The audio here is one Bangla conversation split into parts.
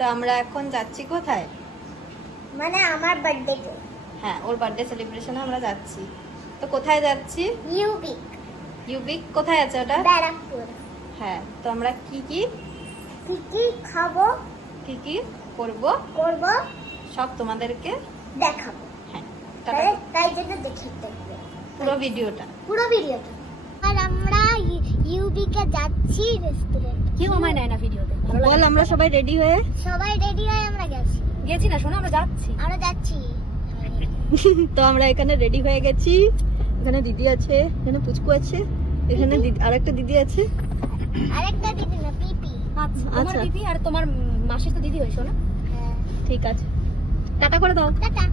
তো আমরা এখন যাচ্ছি কোথায়? মানে আমার বার্থডে। হ্যাঁ, ওর বার্থডে সেলিব্রেশনে আমরা যাচ্ছি। তো কোথায় যাচ্ছি? ইউবিক। ইউবিক কোথায় আছে ওটা? ব্যারাকপুর। হ্যাঁ, তো আমরা কি খাবো, কি করব সব তোমাদেরকে দেখাবো। হ্যাঁ, তাই জন্য দেখতে থাকবে পুরো ভিডিওটা। আর আমরা ইউবিকে যাচ্ছি রেস্টুরেন্ট। কেউ আমায় নেয় না ভিডিওতে। বল, আমরা সবাই রেডি হয়ে আমরা গেছি না, শোনো আমরা যাচ্ছি। তো আমরা এখানে রেডি হয়ে গেছি। এখানে দিদি আছে, এখানে পুচকু আছে, এখানে আরেকটা দিদি আছে। আরেকটা দিদি না, পিপি। আচ্ছা, পিপি আর তোমার মাসি তো দিদি হইছো না? হ্যাঁ, ঠিক আছে, টাটা করে দাও। টাটা।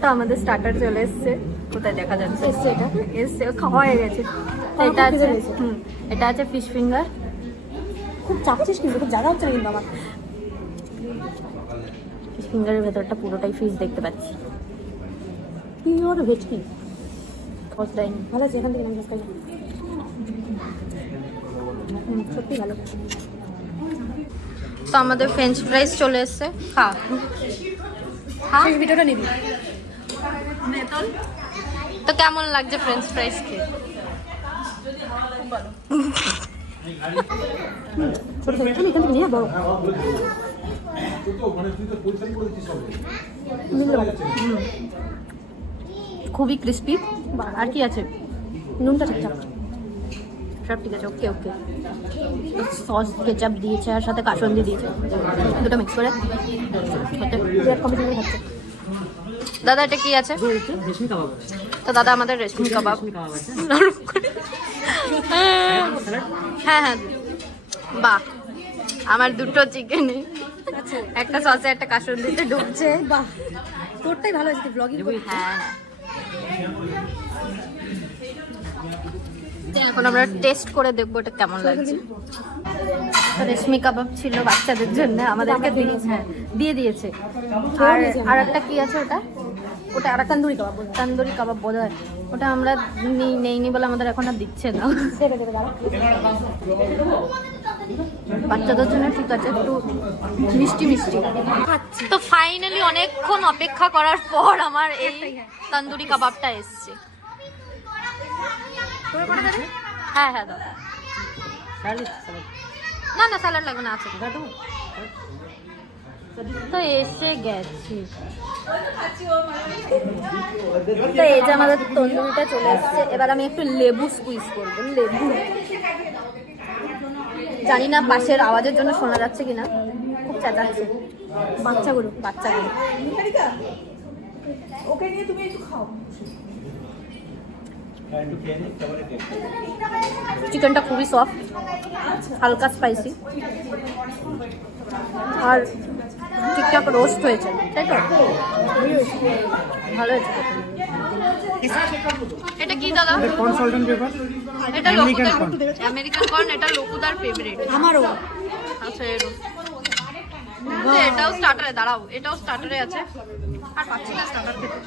তো আমাদের স্টার্টার চলে এসছে। কোথায় দেখা যাচ্ছে? এসছে, খাওয়া হয়ে গেছে। এটা আছে ফিশ ফিঙ্গার। খুব চাপছিস কিন্তু, খুব জায়গা হচ্ছে না কিন্তু আমার। ফিশ ফিঙ্গারের ভেতরটা পুরোটাই ফিশ দেখতে পাচ্ছি। কি ওর ভেটকি ভালো আছে, এখান থেকে সত্যি ভালো। তো আমাদের ফ্রেঞ্চ ফ্রাইজ চলে এসছে। ভিডিওটা নিবি। তো কেমন লাগছে ফ্রেঞ্চ ফ্রাইজ খেয়ে? ছোট ছোট এখান থেকে নিয়ে বড় খুবই ক্রিস্পি। আর কি আছে? নুনটা ঠিকঠাক, সব ঠিক আছে। ওকে ওকে। সস কেচাপ দিয়েছে আর সাথে কাসুন্দি দিয়েছে, দুটো মিক্স করে খাচ্ছে। দাদা এটা কি আছে? তো দাদা আমাদের রেশমি কাবাব। হ্যাঁ হ্যাঁ, বাহ, আমার দুটো চিকেনে একটা সসে একটা কাসুন্দিতে ঢুকছে। বাহ, তোরটাই ভালো আছে, ব্লগিং করি। হ্যাঁ, এখন আমরা টেস্ট করে দেখবো এটা কেমন লাগছে। রেশমি কাবাব ছিল বাচ্চাদের জন্য, আমাদেরকে দিয়ে দিয়েছে। আর একটা কি আছে ওটা আর তন্দুরি কাবাব বোধ হয়। ওটা আমরা নেইনি বলে আমাদের এখন আর দিচ্ছে না। বাচ্চাদের জন্য ঠিক আছে, একটু মিষ্টি মিষ্টি। তো ফাইনালি অনেকক্ষণ অপেক্ষা করার পর আমার এই তন্দুরি কাবাবটা এসছে। হ্যাঁ হ্যাঁ দাদা, না না স্যালাড লাগবে না, আছে। তো এসে গেছি। তো এই যে আমাদের তন্দুরিটা চলে এসছে। এবার আমি একটু লেবু স্কুইজ করবো। লেবু জানি না পাশের আওয়াজের জন্য শোনা যাচ্ছে কিনা, খুব চেঁচাচ্ছে বাচ্চাগুলো। ওকে নিয়ে তুমি একটু খাও। চিকেনটা খুবই সফট, হালকা স্পাইসি, আর ঠিকঠাক রোস্ট হয়েছে, তাই তো? ভালো হয়েছে। এটা কি দাদা? এটা আমেরিকান কর্ন। এটা লোকুদার ফেভারিট, আমারও। আচ্ছা, এটাও স্টার্টারে। দাঁড়াও, এটাও স্টার্টারে আছে। আর পাচ্ছি না স্টার্টার খেতে।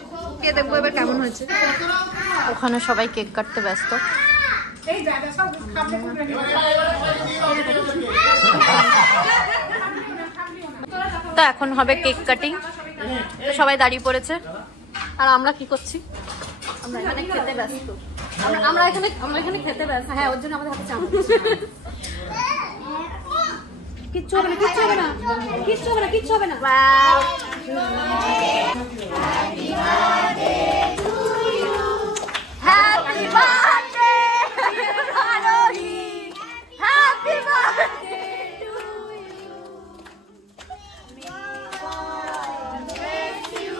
কে দেখবো এবার কেমন হয়েছে। ওখানে সবাই কেক কাটতে ব্যস্ত। তো এখন হবে কেক কাটিং। তো সবাই দাঁড়িয়ে পড়েছে, আর আমরা কি করছি? আমরা এখানে খেতে ব্যস্ত। আমরা এখানে খেতে ব্যস্ত। হ্যাঁ, ওর জন্য আমাদের হাতে চাপ। কিচ্ছু হবে না। Happy birthday, Arohi. Happy birthday to you.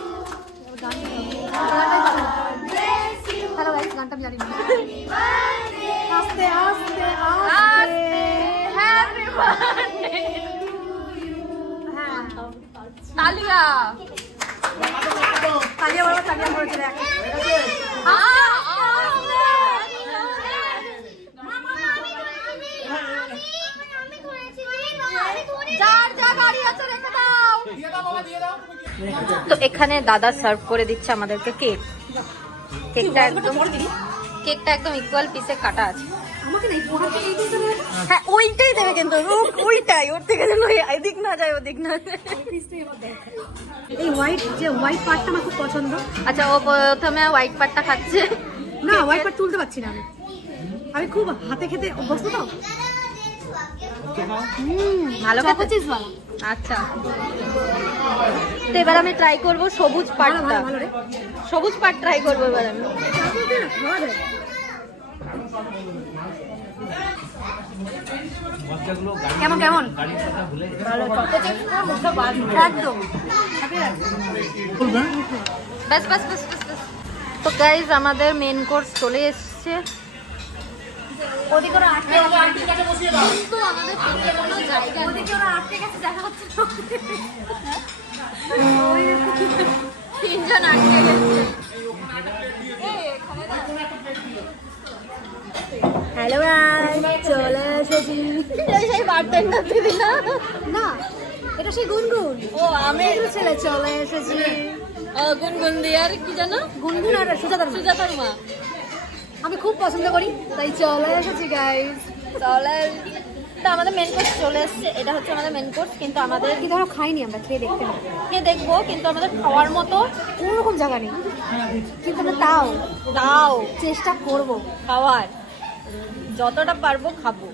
Hello guys, গানটা আমি জানি না। Happy birthday. তালিয়া তালিয়া বড় তালিয়া বড় চলে আসে তো এখানে দাদা সার্ভ করে দিচ্ছে আমাদেরকে কেক। কেকটা একদম ইকুয়াল পিসে কাটা আছে। হ্যাঁ ওইটাই দেবে কিন্তু ওইটাই, ওর থেকে যেন এদিক না যায় ওদিক না যায়। এই হোয়াইট যে হোয়াইট পার্টটা আমার খুব পছন্দ। আচ্ছা ও প্রথমে হোয়াইট পার্টটা খাচ্ছে। না হোয়াইট পার্ট তুলতে পারছি না আমি খুব হাতে খেতে অভ্যস্ত তো। ভালো খেতে। আচ্ছা তো এবার আমি ট্রাই করবো সবুজ পাটটা। সবুজ পাট ট্রাই করবো এবার আমি। কেমন কেমন একদম বাস বাস বাস বাস। তো গাইজ আমাদের মেন কোর্স চলে এসছে। ওদিকে ওরা আটকে কিন্তু আমাদের পেটে কোনো জায়গা নেই। ওদিকে ওরা আটকে গেছে দেখা হচ্ছে তিনজন আটকে গেছে। হ্যালো চলে এসেছি। সেই বারটেন্ডার দিদি না? না এটা সেই গুনগুন। ও আমি ছেলে চলে এসেছি। গুনগুন দিয়ার কি জানো? গুনগুন আর সুজাতার মা। আমি খুব পছন্দ করি তাই চলে এসেছি গাইস। তাহলে তো আমাদের মেন কোর্স চলে এসছে। এটা হচ্ছে আমাদের মেন কোর্স, কিন্তু আমাদের কি ধরো খাইনি, আমরা খেয়ে দেখতে হবে। কে দেখবো, কিন্তু আমাদের খাওয়ার মতো কোনো রকম জায়গা নেই, কিন্তু আমরা তাও চেষ্টা করব খাওয়ার যতটা পারবো খাবো।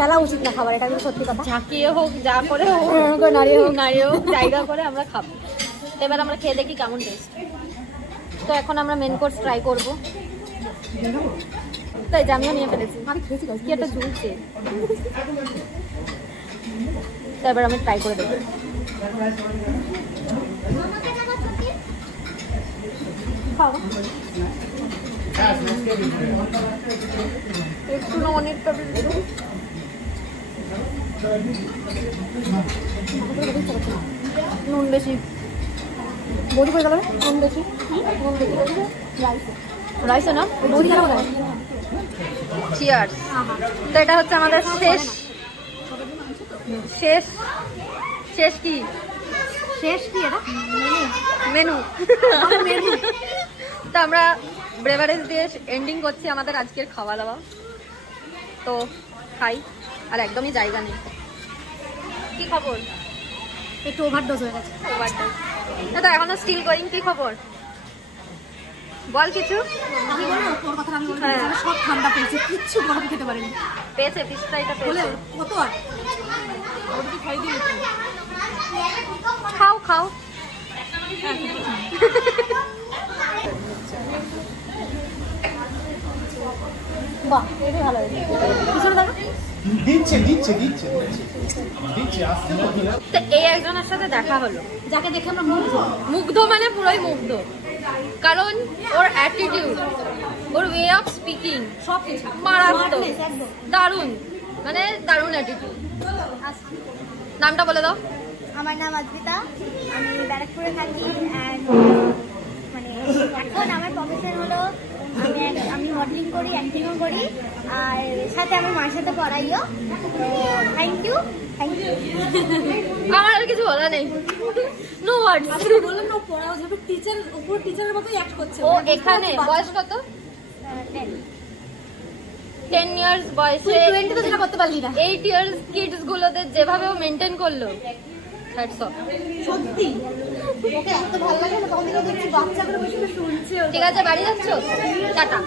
ফেলা উচিত না খাবার, এটা কিন্তু সত্যি কথা। ঝাঁকিয়ে হোক যা করে হোক, নাড়িয়ে হোক জায়গা করে আমরা খাবো। তো এবার আমরা খেয়ে দেখি কেমন টেস্ট। তো এখন আমরা মেন কোর্স ট্রাই করবো। তাই যে আমিও নিয়ে ফেলেছি। আমি খেয়েছি কি একটা ঝুলছে। তো এবার আমি ট্রাই করে দেবো। একটু না অনেকটা নুন বেশি। বড়ি করে গেল নুন বেশি। রাইসে না বড়ি গেল। চিয়ার্স। তো এটা হচ্ছে আমাদের শেষ শেষ শেষ কি শেষ কি এটা মেনু। তো আমরা ব্রেভারেজ দিয়ে এন্ডিং করছি আমাদের আজকের খাওয়া দাওয়া। তো খাই, আর একদমই জায়গা নেই। কি খবর? একটু ওভারডোজ হয়ে গেছে। ওভারডোজ না তো এখনো স্টিল গোয়িং। কি খবর বল কিছু। আমি বলবো তোর কথা, আমি বলবো সব ঠান্ডা পেয়েছে, কিচ্ছু গরম খেতে পারিনি। পেয়েছে ফিশ ফ্রাইটা পেয়েছে। কত আর ওটা কি খাই দিই। খাও খাও। বাহ এটা ভালো হয়েছে। কিছু দাও দিচ্ছে আসতে তো এই একজনের সাথে দেখা হলো, যাকে দেখে আমরা মুগ্ধ মানে পুরোই মুগ্ধ। কারণ ওর অ্যাটিটিউড, ওর ওয়ে অফ স্পিকিং সব কিছু মারাত্মক, দারুণ, মানে দারুণ অ্যাটিটিউড। নামটা বলে দাও। আমার নাম অদ্রিতা, আমি ব্যারাকপুরে থাকি। অ্যান্ড মানে এখন আমার প্রফেশন হলো আমি মডেলিং করি, অ্যাক্টিংও করি, আর সাথে আমার মার সাথে পড়াইও। তো থ্যাংক ইউ। আমার আর কিছু বলা নেই, নো ওয়ার্ডস। বললাম না পড়াও যাবে, টিচার উপর টিচারের মতোই অ্যাক্ট করছে। ও এখানে বয়স কত? 10 ইয়ার্স বয়সে 20 তো যেটা করতে পারলি না। 8 ইয়ার্স কিডস গুলোদের যেভাবে ও মেনটেন করলো, হ্যাটস অফ। সত্যি ওকে এত ভালো লাগে না, তখন থেকে দেখছি বাচ্চাগুলো বসে শুনছে। ঠিক আছে, বাড়ি যাচ্ছো? টাটা।